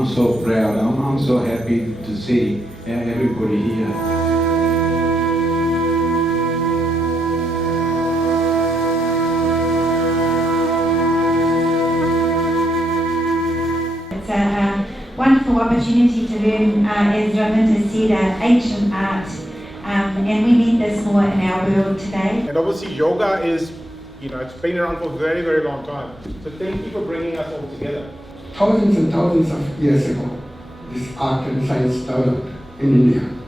I'm so proud. I'm so happy to see everybody here. It's a wonderful opportunity to learn, as Ravinda said, ancient art, and we need this more in our world today. And obviously yoga is, it's been around for a very, very long time. So thank you for bringing us all together. Thousands and thousands of years ago, this art and science developed in India.